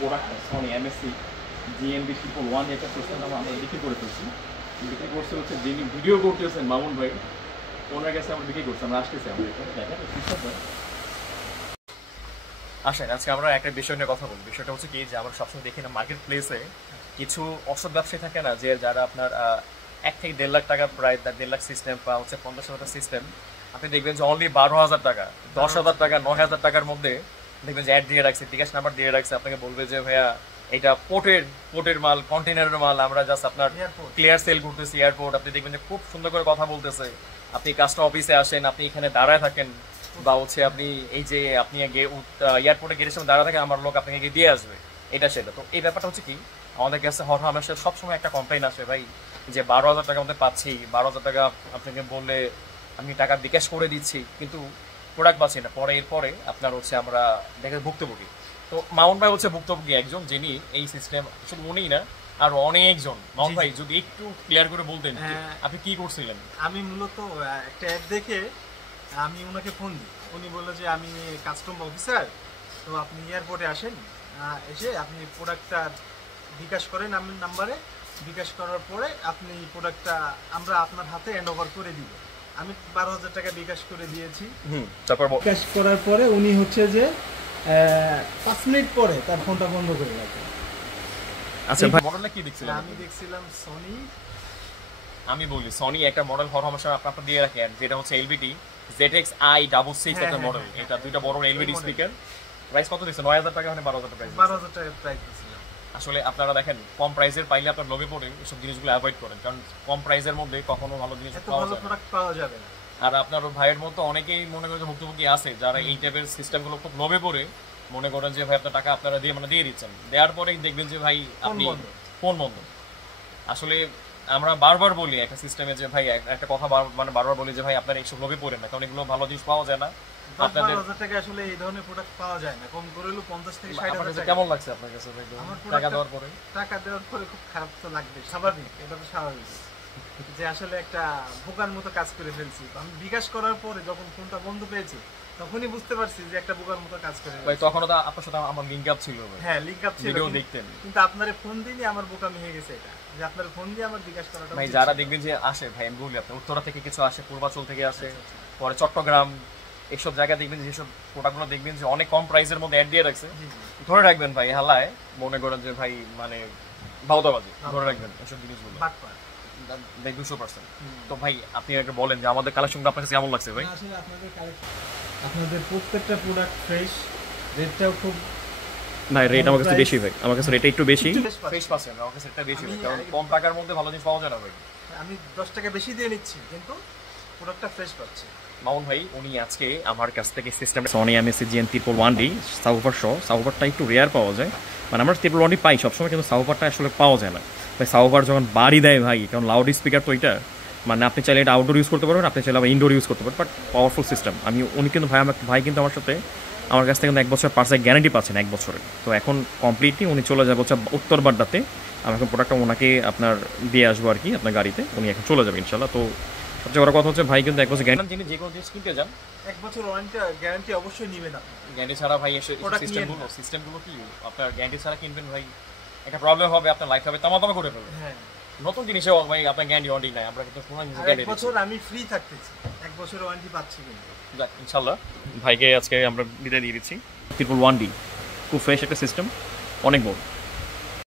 প্রোডাক্টটা Sony MSc GMB 111 একটা system আমরা বিক্রি করে ফেলছি। বিক্রি করছে হচ্ছে যিনি ভিডিও করতেছেন মামুন ভাই, ওনার কাছে আমরা বিক্রি করছি। আমরা আসতেছি আমরা এখানে দেখেন আসেন আজকে আমরা একটা বিষয় নিয়ে কথা বলবো। বিষয়টা হচ্ছে কি যে আমরা সবসময় দেখি না মার্কেট প্লেসে কিছু অসৎ ব্যবসায়ী থাকে না, যে যারা আপনার 1 থেকে 1.5 লাখ টাকা, প্রায় 1.5 লাখ সিস্টেম বা হচ্ছে 50,000 সিস্টেম আপনি দেখবেন যে অনলি 12,000 টাকা, 10,000 টাকা, 9,000 টাকার মধ্যে দেখবেন যে অ্যাড দিয়ে রাখছে, বিকাশ নাম্বার দিয়ে রাখছে। আপনাকে বলবে যে ভাইয়া এটা পোর্টের মাল, কন্টেনারের মাল, আমরা জাস্ট আপনার ক্লিয়ার সেল করতেছি এয়ারপোর্ট। আপনি দেখবেন যে খুব সুন্দর করে কথা বলতেছে। আপনি কাস্টম অফিসে আসেন, আপনি এখানে দাঁড়ায় থাকেন বা হচ্ছে আপনি এই যে আপনি এয়ারপোর্টে গেটের সামনে দাঁড়া থাকেন, আমার লোক আপনাকে গিয়ে দিয়ে আসবে, এটা সেটা। তো এই ব্যাপারটা হচ্ছে কি, আমাদের কাছে হরহামেশা সবসময় একটা কমপ্লেইন আসে ভাই যে 12,000 টাকার মধ্যে পাচ্ছি, 12,000 টাকা আপনাকে বললে আমি টাকা বিকাশ করে দিচ্ছি, কিন্তু প্রোডাক্ট পাচ্ছি না। এরপরে আপনার হচ্ছে আমরা দেখে ভুক্তভোগী। তো মামুন ভাই হচ্ছে ভুক্তভোগী একজন, যিনি এই সিস্টেম শুধু উনিই না আর অনেকজন। মামুন ভাই যদি একটু ক্লিয়ার করে বলতেন আপনি কি করছিলেন। আমি মূলত একটা অ্যাড দেখে আমি ওনাকে ফোন দিই। উনি বললো যে আমি কাস্টম অফিসার, তো আপনি এয়ারপোর্টে আসেন, এসে আপনি প্রোডাক্টটা বিকাশ করেন আমার নাম্বারে। বিকাশ করার পরে আপনি প্রোডাক্টটা আমরা আপনার হাতে হ্যান্ড ওভার করে দিব। আমি 12,000 টাকা বিকাশ করে দিয়েছি। তারপর বিকাশ করার পরে উনি হচ্ছে যে 5 মিনিট পরে তার ফোনটা বন্ধ করে রাখেন। আচ্ছা ভাই, মডেলটা কি দেখছিলেন? আমি দেখছিলাম সনি। আমি বলি সনি একটা মডেল হরহামেশা আপনারা দিয়ে রাখেন, যেটা হচ্ছে এলবিডি ZX-i66 একটা মডেল। এটা দুইটা বড় এলবিডি স্পিকার। প্রাইস কত দিচ্ছে? 9,000 টাকা, মানে 12,000 টাকা। 12,000 টাকা প্রাইস দিয়েছিলাম। আসলে আপনারা দেখেন কম প্রাইসের পাইলে আপনার লোভে পড়ে এসব জিনিসগুলো অ্যাভয়েড করেন, কারণ কম প্রাইসের মধ্যে কখনো ভালো জিনিস পাওয়া যাবে না। আর আপনার ভাইয়ের মতো অনেকেই মনে করেন যে ভুক্তভোগী আছে যারা এই টাইপের সিস্টেমগুলো খুব লোভে পড়ে মনে করেন যে ভাই আপনার টাকা আপনারা দিয়ে দিচ্ছেন, দেওয়ার পরেই দেখবেন যে ভাই আপনি ফোন বন্ধ। আসলে আমরা বারবার বলি একটা সিস্টেমে যে ভাই একটা কথা বারবার বলি যে ভাই আপনারা এইসব লোভে পড়েন না, কারণ এগুলো ভালো জিনিস পাওয়া যায় না। আপনাদের 12,000 টাকা আসলে এই ধরনের প্রোডাক্ট পাওয়া যায় না, কম করে হলো 50 থেকে 60,000 টাকা। কেমন লাগছে আপনার কাছে ভাই টাকা দেওয়ার পরে? টাকা দেওয়ার পরে খুব খারাপ তো লাগবে, স্বাভাবিক, এটা তো স্বাভাবিক যে আসলে একটা বোকার মতো কাজ করে ফেলছি। আমি বিকাশ করার পরে যখন ফোনটা বন্ধ পেয়েছি তখনই বুঝতে পারছি যে একটা বোকার মতো কাজ করে ভাই। তখন তো আপনার সাথে আমার লিংক আপ ছিল ভাই। হ্যাঁ, লিংক আপ ছিল, ভিডিও দেখতেন, কিন্তু আপনারে ফোন দিইনি, আমার বোকামি হয়ে গেছে এটা, যে আপনার ফোন দিয়ে আমার বিকাশ করাটা। ভাই যারা দেখবেন যে আসে, ভাই আমি বলি আপনার উত্তরা থেকে কিছু আসে, পূর্বাচল থেকে আসে, পরে চট্টগ্রাম, এইসব জায়গায় দেখবেন যেসব প্রোডাক্টগুলো দেখবেন যে অনেক কম প্রাইসের মধ্যে অ্যাড দিয়ে রাখছে, ধরে রাখবেন ভাই হালায় মনে করেন যে ভাই মানে বাউদাবাজি, ধরে রাখবেন এসব জিনিসগুলো দেখ 200%। তো ভাই আপনি একটা বলেন যে আমাদের কালেকশনটা আপনার কাছে কেমন লাগছে ভাই? আসলে আপনাদের প্রত্যেকটা প্রোডাক্ট ফ্রেশ, রেটটাও খুব ভাই রেট আমার কাছে বেশি ভাই, আমার কাছে রেটটা একটু বেশি। ফ্রেশ পাচ্ছেন আমার কাছে রেটটা বেশি, কারণ কম টাকার মধ্যে ভালো জিনিস পাওয়া যায় না ভাই। আমি 10 টাকা বেশি দিয়ে নিচ্ছি কিন্তু প্রোডাক্টটা ফ্রেশ পাচ্ছি। মামুন ভাই উনি আজকে আমার কাছ থেকে system Sony MSc GN1D subwoofer সহ, সাবউফারটা একটু রেয়ার পাওয়া যায়, মানে আমরা 1D পাই সবসময়, কিন্তু সাবউফারটা আসলে পাওয়া যায় না ভাই। সাবউফার যখন বাড়ি দেয় ভাই, কারণ লাউড স্পিকার তো এটা, মানে আপনি চাইলে এটা আউটডোর ইউজ করতে পারবেন, আপনি চাইলে আবার ইনডোর ইউজ করতে পারবেন, বাট পাওয়ারফুল সিস্টেম। উনি কিন্তু ভাই কিন্তু আমার সাথে আমার কাছ থেকে কিন্তু 1 বছর পার্সের গ্যারান্টি পাচ্ছেন 1 বছরের। তো এখন কমপ্লিটলি উনি চলে যাবে হচ্ছে উত্তর বাড্ডাতে। আমি এখন প্রোডাক্টটা ওনাকে আপনার দিয়ে আসবো আর কি আপনার গাড়িতে, উনি এখন চলে যাবে ইনশাল্লাহ। তো সবচেয়ে বড় কথা হচ্ছে ভাই কিন্তু 1 বছর গ্যারান্টি, যিনি যে কোনো জিনিস কিনতে যান 1 বছর গ্যারান্টি অবশ্যই নেবেন আপনি। গ্যারান্টি ছাড়া ভাই এসে সিস্টেমগুলো কি আপনার গ্যারান্টি ছাড়া কিনবেন ভাই, একটা প্রবলেম হবে, আপনার লাইফ হবে তামাতামা করে ফেলবে। হ্যাঁ, নতুন জিনিসেও ভাই আপনার গ্যারান্টি ওয়ারেন্টি নাই, আমরা কিন্তু কোনো জিনিস গ্যারান্টি 1 বছর আমি ফ্রি থাকতেছি, 1 বছর ওয়ারেন্টি পাচ্ছি কিন্তু। যাক ইনশাআল্লাহ ভাইকে আজকে আমরা বিদায় দিয়ে দিচ্ছি। 111D খুব ফ্রেশ একটা সিস্টেম, অনেক বড়।